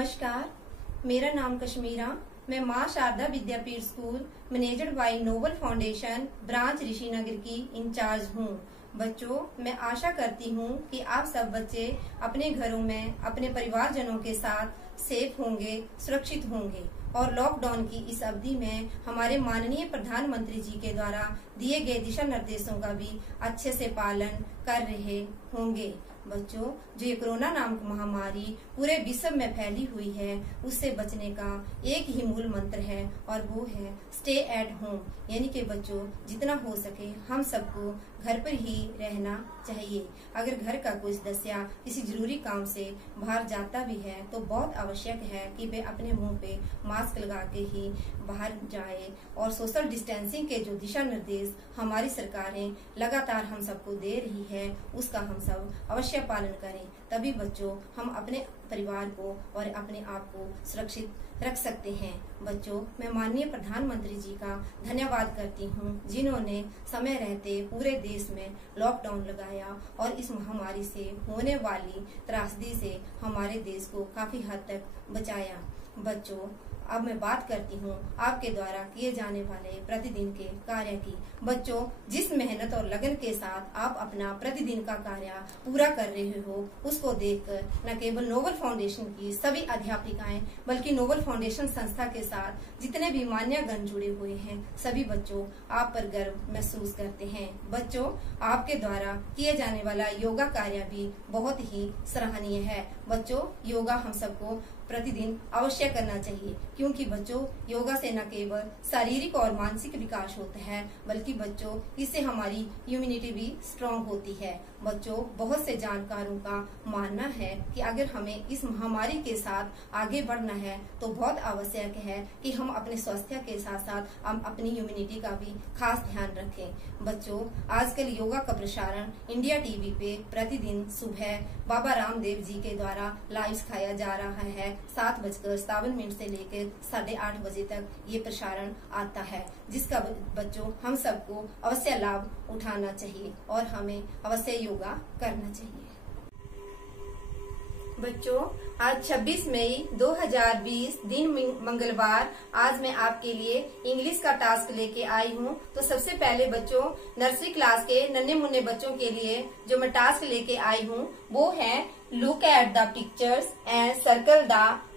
नमस्कार, मेरा नाम कश्मीरा। मैं Maa Sharda Vidyapeeth school managed by Noble Foundation branch Rishinagar की इंचार्ज हूँ। बच्चों, मैं आशा करती हूँ कि आप सब बच्चे अपने घरों में अपने परिवारजनों के साथ सेफ होंगे, सुरक्षित होंगे और लॉकडाउन की इस अवधि में हमारे माननीय प्रधानमंत्री जी के द्वारा दिए गए दिशा निर्देशों का भी अच्छे से पालन कर रहे होंगे। बच्चों, जो ये कोरोना नामक महामारी पूरे विश्व में फैली हुई है, उससे बचने का एक ही मूल मंत्र है और वो है स्टे एट होम। यानी कि बच्चों, जितना हो सके हम सबको घर पर ही रहना चाहिए। अगर घर का कोई सदस्य किसी जरूरी काम से बाहर जाता भी है तो बहुत आवश्यक है कि वे अपने मुंह पे मास्क लगा के ही बाहर जाए और सोशल डिस्टेंसिंग के जो दिशा निर्देश हमारी सरकारें लगातार हम सबको दे रही है, उसका हम सब अवश्य पालन करें। तभी बच्चों हम अपने परिवार को और अपने आप को सुरक्षित रख सकते हैं। बच्चों, मैं माननीय प्रधानमंत्री जी का धन्यवाद करती हूँ, जिन्होंने समय रहते पूरे देश में लॉकडाउन लगाया और इस महामारी से होने वाली त्रासदी से हमारे देश को काफी हद तक बचाया। बच्चों, अब मैं बात करती हूँ आपके द्वारा किए जाने वाले प्रतिदिन के कार्य की। बच्चों, जिस मेहनत और लगन के साथ आप अपना प्रतिदिन का कार्य पूरा कर रहे हो, उसको देखकर न केवल नोबल फाउंडेशन की सभी अध्यापिकाएं बल्कि नोबल फाउंडेशन संस्था के साथ जितने भी मान्यगण जुड़े हुए हैं, सभी बच्चों आप पर गर्व महसूस करते हैं। बच्चों, आपके द्वारा किए जाने वाला योगा कार्य भी बहुत ही सराहनीय है। बच्चों, योगा हम सबको प्रतिदिन अवश्य करना चाहिए, क्योंकि बच्चों योगा से न केवल शारीरिक और मानसिक विकास होता है, बल्कि बच्चों इससे हमारी इम्यूनिटी भी स्ट्रांग होती है। बच्चों, बहुत से जानकारों का मानना है कि अगर हमें इस महामारी के साथ आगे बढ़ना है तो बहुत आवश्यक है कि हम अपने स्वास्थ्य के साथ साथ हम अपनी इम्यूनिटी का भी खास ध्यान रखें। बच्चों, आजकल योगा का प्रसारण इंडिया टीवी पे प्रतिदिन सुबह बाबा रामदेव जी के द्वारा लाइव सिखाया जा रहा है। 7:57 से लेकर 8:30 बजे तक ये प्रसारण आता है, जिसका बच्चों हम सबको अवश्य लाभ उठाना चाहिए और हमें अवश्य योगा करना चाहिए। बच्चों, आज 26 मई 2020 दिन मंगलवार, आज मैं आपके लिए इंग्लिश का टास्क लेके आई हूँ। तो सबसे पहले बच्चों, नर्सरी क्लास के नन्हे मुन्ने बच्चों के लिए जो मैं टास्क लेके आई हूँ वो है look at the pictures and circle the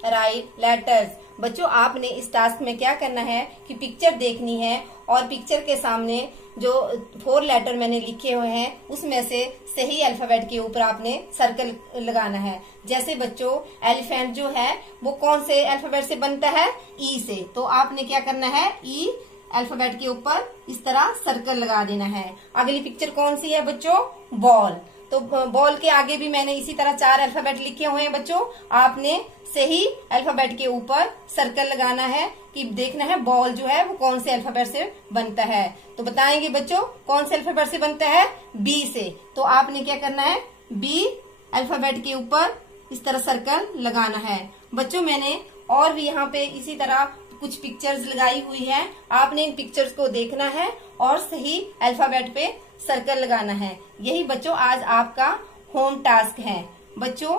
write letters. बच्चों, आपने इस टास्क में क्या करना है कि पिक्चर देखनी है और पिक्चर के सामने जो 4 लेटर मैंने लिखे हुए हैं उसमें से सही अल्फाबेट के ऊपर आपने सर्कल लगाना है। जैसे बच्चों, एलिफेंट जो है वो कौन से अल्फाबेट से बनता है? ई से। तो आपने क्या करना है? ई अल्फाबेट के ऊपर इस तरह सर्कल लगा देना है। अगली पिक्चर कौन सी है बच्चों? बॉल। तो बॉल के आगे भी मैंने इसी तरह 4 अल्फाबेट लिखे हुए हैं। बच्चों, आपने सही अल्फाबेट के ऊपर सर्कल लगाना है कि देखना है बॉल जो है वो कौन से अल्फाबेट से बनता है। तो बताएंगे बच्चों कौन से अल्फाबेट से बनता है? बी से। तो आपने क्या करना है? बी अल्फाबेट के ऊपर इस तरह सर्कल लगाना है। बच्चों, मैंने और भी यहाँ पे इसी तरह कुछ पिक्चर्स लगाई हुई है। आपने इन पिक्चर्स को देखना है और सही अल्फाबेट पे सर्कल लगाना है। यही बच्चों आज आपका होम टास्क है। बच्चों,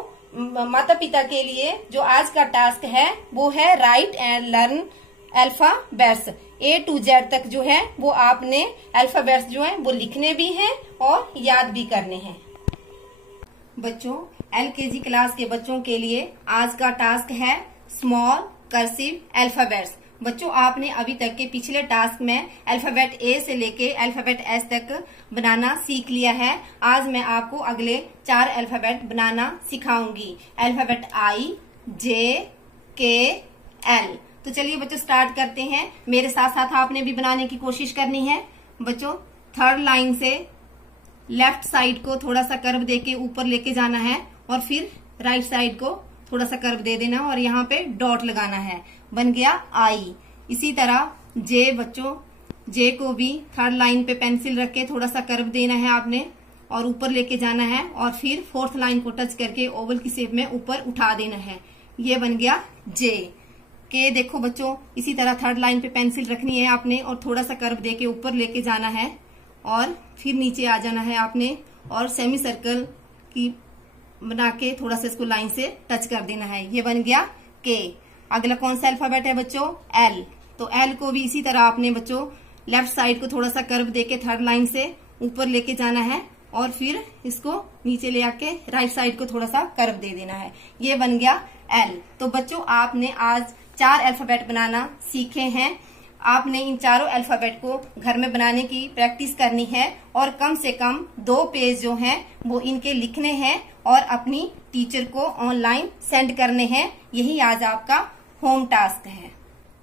माता पिता के लिए जो आज का टास्क है वो है right and learn alphabets. A to Z तक जो है वो आपने अल्फाबेट्स जो है वो लिखने भी हैं और याद भी करने हैं। बच्चों, LKG क्लास के बच्चों के लिए आज का टास्क है स्मॉल कर्सिव अल्फाबेट्स। बच्चों, आपने अभी तक के पिछले टास्क में अल्फाबेट A से लेके अल्फाबेट S तक बनाना सीख लिया है। आज मैं आपको अगले 4 अल्फाबेट बनाना सिखाऊंगी। Alphabet I, J, K, L। तो चलिए बच्चों स्टार्ट करते हैं। मेरे साथ साथ आपने भी बनाने की कोशिश करनी है। बच्चों, 3rd लाइन से लेफ्ट साइड को थोड़ा सा कर्व देके ऊपर लेके जाना है और फिर राइट साइड को थोड़ा सा कर्व दे देना और यहाँ पे डॉट लगाना है। बन गया आई। इसी तरह जे। बच्चों, जे को भी 3rd लाइन पे पेंसिल रख के थोड़ा सा कर्व देना है आपने और ऊपर लेके जाना है और फिर 4th लाइन को टच करके ओवल की शेप में ऊपर उठा देना है। ये बन गया जे। के देखो बच्चों, इसी तरह 3rd लाइन पे पेंसिल रखनी है आपने और थोड़ा सा कर्व देके ऊपर लेके जाना है और फिर नीचे आ जाना है आपने और सेमी सर्कल की बना के थोड़ा सा इसको लाइन से टच कर देना है। ये बन गया के। अगला कौन सा अल्फाबेट है बच्चों? एल। तो एल को भी इसी तरह आपने बच्चों लेफ्ट साइड को थोड़ा सा कर्व देके थर्ड लाइन से ऊपर लेके जाना है और फिर इसको नीचे ले आके राइट साइड को थोड़ा सा कर्व दे देना है। ये बन गया एल। तो बच्चों आपने आज 4 अल्फाबेट बनाना सीखे हैं। आपने इन चारों अल्फाबेट को घर में बनाने की प्रैक्टिस करनी है और कम से कम 2 पेज जो हैं वो इनके लिखने हैं और अपनी टीचर को ऑनलाइन सेंड करने हैं। यही आज आपका होम टास्क है।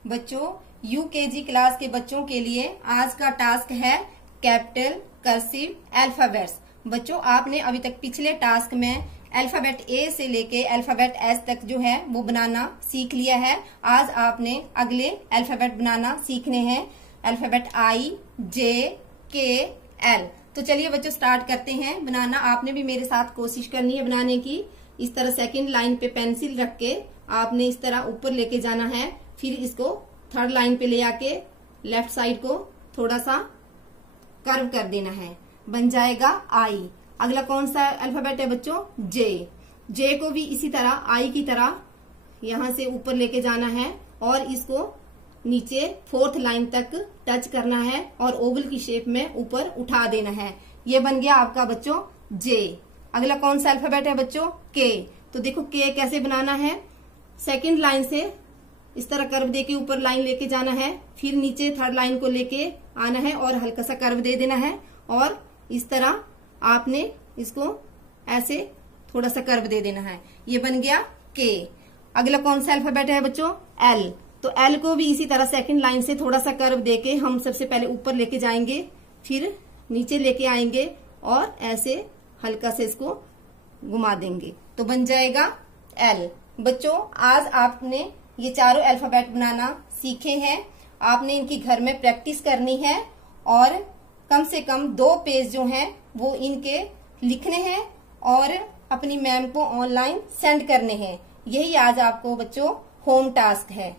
बच्चों यूकेजी क्लास के बच्चों के लिए आज का टास्क है कैपिटल कर्सिव अल्फाबेट्स। बच्चों आपने अभी तक पिछले टास्क में अल्फाबेट ए से लेके अल्फाबेट एस तक जो है वो बनाना सीख लिया है। आज आपने अगले अल्फाबेट बनाना सीखने हैं, अल्फाबेट आई, जे, के, एल। तो चलिए बच्चों स्टार्ट करते हैं बनाना। आपने भी मेरे साथ कोशिश करनी है बनाने की। इस तरह सेकंड लाइन पे पेंसिल रख के आपने इस तरह ऊपर लेके जाना है, फिर इसको थर्ड लाइन पे ले आके लेफ्ट साइड को थोड़ा सा कर्व कर देना है, बन जाएगा आई। अगला कौन सा अल्फाबेट है बच्चों? जे। जे को भी इसी तरह आई की तरह यहां से ऊपर लेके जाना है और इसको नीचे फोर्थ लाइन तक टच करना है और ओवल की शेप में ऊपर उठा देना है। ये बन गया आपका बच्चों जे। अगला कौन सा अल्फाबेट है बच्चों? के। तो देखो के कैसे बनाना है, सेकेंड लाइन से इस तरह कर्व देके ऊपर लाइन लेके जाना है, फिर नीचे थर्ड लाइन को लेके आना है और हल्का सा कर्व दे देना है और इस तरह आपने इसको ऐसे थोड़ा सा कर्व दे देना है। ये बन गया के। अगला कौन सा अल्फाबेट है बच्चों? एल। तो एल को भी इसी तरह सेकंड लाइन से थोड़ा सा कर्व देके हम सबसे पहले ऊपर लेके जाएंगे, फिर नीचे लेके आएंगे और ऐसे हल्का से इसको घुमा देंगे तो बन जाएगा एल। बच्चों आज आपने ये चारों अल्फाबेट बनाना सीखे हैं। आपने इनकी घर में प्रैक्टिस करनी है और कम से कम 2 पेज जो हैं वो इनके लिखने हैं और अपनी मैम को ऑनलाइन सेंड करने हैं। यही आज आपको बच्चों होम टास्क है।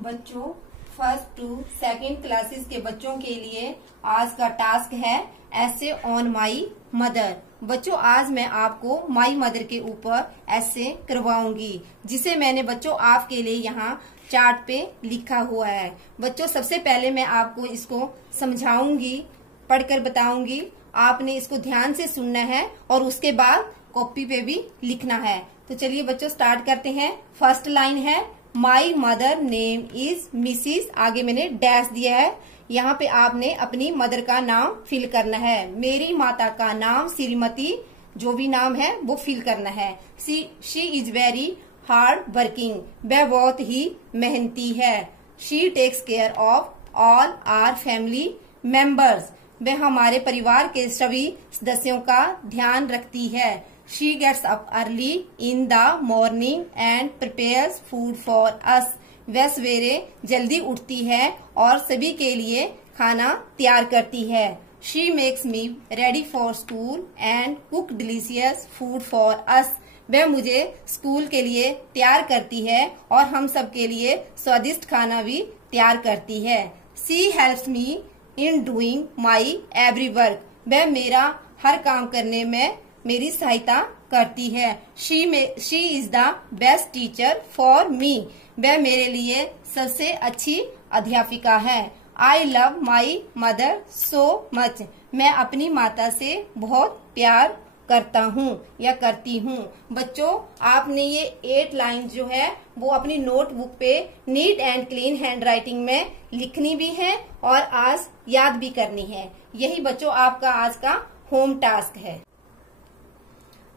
बच्चों फर्स्ट टू सेकंड क्लासेस के बच्चों के लिए आज का टास्क है ऐसे ऑन माई मदर। बच्चों आज मैं आपको माई मदर के ऊपर ऐसे करवाऊंगी, जिसे मैंने बच्चों आपके लिए यहाँ चार्ट पे लिखा हुआ है। बच्चों सबसे पहले मैं आपको इसको समझाऊंगी, पढ़कर बताऊंगी। आपने इसको ध्यान से सुनना है और उसके बाद कॉपी पे भी लिखना है। तो चलिए बच्चों स्टार्ट करते हैं। फर्स्ट लाइन है my mother name is Mrs, आगे मैंने डैश दिया है। यहाँ पे आपने अपनी मदर का नाम फिल करना है। मेरी माता का नाम श्रीमती, जो भी नाम है वो फिल करना है। She is very hard working, वह बहुत ही मेहनती है। She takes care of all our family members, वह हमारे परिवार के सभी सदस्यों का ध्यान रखती है। She gets up early in the morning and prepares food for us, वह सवेरे जल्दी उठती है और सभी के लिए खाना तैयार करती है। She makes me ready for school and cook delicious food for us, वह मुझे स्कूल के लिए तैयार करती है और हम सब के लिए स्वादिष्ट खाना भी तैयार करती है। She helps me in doing my every work, वह मेरा हर काम करने में मेरी सहायता करती है। She is the best teacher for me, वह मेरे लिए सबसे अच्छी अध्यापिका है। I love my mother so much, मैं अपनी माता से बहुत प्यार करता हूँ या करती हूँ। बच्चों आपने ये 8 लाइन जो है वो अपनी नोटबुक पे neat and clean hand writing में लिखनी भी है और आज याद भी करनी है। यही बच्चों आपका आज का होम टास्क है।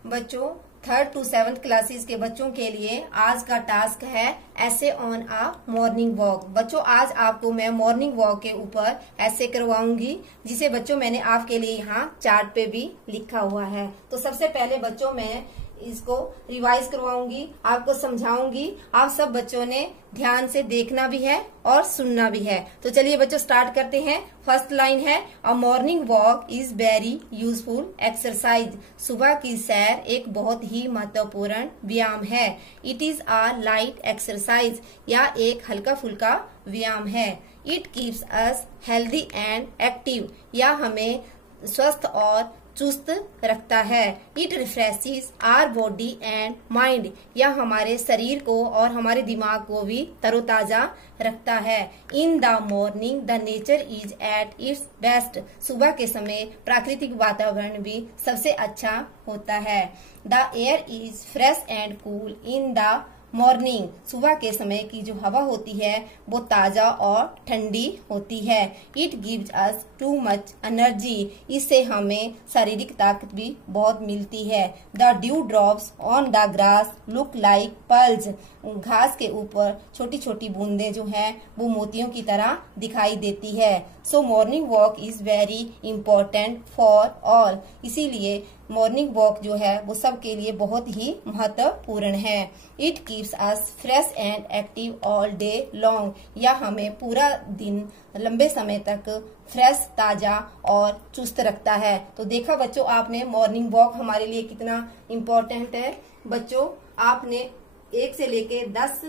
बच्चों 3rd to 7th क्लासेस के बच्चों के लिए आज का टास्क है ऐसे ऑन अ मॉर्निंग वॉक। बच्चों आज आपको मैं मॉर्निंग वॉक के ऊपर ऐसे करवाऊंगी, जिसे बच्चों मैंने आपके लिए यहाँ चार्ट पे भी लिखा हुआ है। तो सबसे पहले बच्चों मैं इसको रिवाइज करवाऊंगी, आपको समझाऊंगी। आप सब बच्चों ने ध्यान से देखना भी है और सुनना भी है। तो चलिए बच्चों स्टार्ट करते हैं। फर्स्ट लाइन है a morning walk is very useful exercise, सुबह की सैर एक बहुत ही महत्वपूर्ण व्यायाम है। It is a light exercise, या एक हल्का फुल्का व्यायाम है। It keeps us healthy and active, या हमें स्वस्थ और चुस्त रखता है। It refreshes our body and mind, यह हमारे शरीर को और हमारे दिमाग को भी तरोताजा रखता है। इन the morning the nature is at its best, सुबह के समय प्राकृतिक वातावरण भी सबसे अच्छा होता है। The air is fresh and cool in the morning, सुबह के समय की जो हवा होती है वो ताजा और ठंडी होती है। It gives us too much energy, इससे हमें शारीरिक ताकत भी बहुत मिलती है। The due drops on the grass look like pearls, घास के ऊपर छोटी छोटी बूंदें जो है वो मोतियों की तरह दिखाई देती है। सो morning walk is very important for all, इसीलिए मॉर्निंग वॉक जो है वो सबके लिए बहुत ही महत्वपूर्ण है। It keeps us fresh and active all day long, यह हमें पूरा दिन लंबे समय तक फ्रेश, ताजा और चुस्त रखता है। तो देखा बच्चों आपने मॉर्निंग वॉक हमारे लिए कितना इम्पोर्टेंट है। बच्चों आपने 1 से लेके 10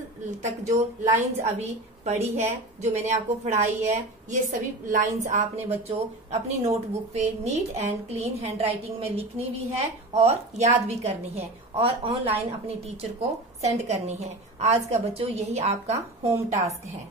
तक जो लाइंस अभी पढ़ी है, जो मैंने आपको पढ़ाई है, ये सभी लाइंस आपने बच्चों अपनी नोटबुक पे नीट एंड क्लीन हैंडराइटिंग में लिखनी भी है और याद भी करनी है और ऑनलाइन अपनी टीचर को सेंड करनी है। आज का बच्चों यही आपका होम टास्क है।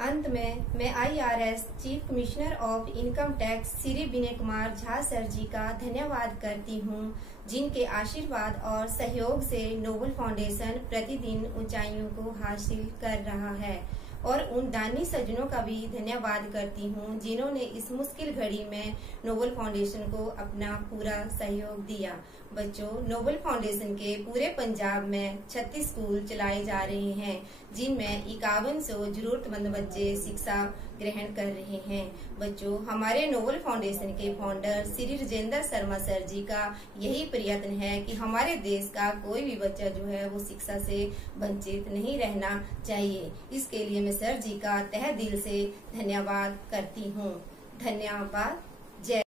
अंत में मैं IRS chief commissioner of income tax Shri Vinay Kumar Jha sir ji का धन्यवाद करती हूँ, जिनके आशीर्वाद और सहयोग से नोबल फाउंडेशन प्रतिदिन ऊंचाइयों को हासिल कर रहा है। और उन दानी सज्जनों का भी धन्यवाद करती हूँ जिन्होंने इस मुश्किल घड़ी में नोबल फाउंडेशन को अपना पूरा सहयोग दिया। बच्चों नोबल फाउंडेशन के पूरे पंजाब में 36 स्कूल चलाए जा रहे हैं, जिनमें 5100 जरूरतमंद बच्चे शिक्षा ग्रहण कर रहे हैं। बच्चों हमारे नोबल फाउंडेशन के फाउंडर श्री राजेंद्र शर्मा सर जी का यही प्रयत्न है कि हमारे देश का कोई भी बच्चा जो है वो शिक्षा से वंचित नहीं रहना चाहिए। इसके लिए मैं सर जी का तहे दिल से धन्यवाद करती हूँ। धन्यवाद। जय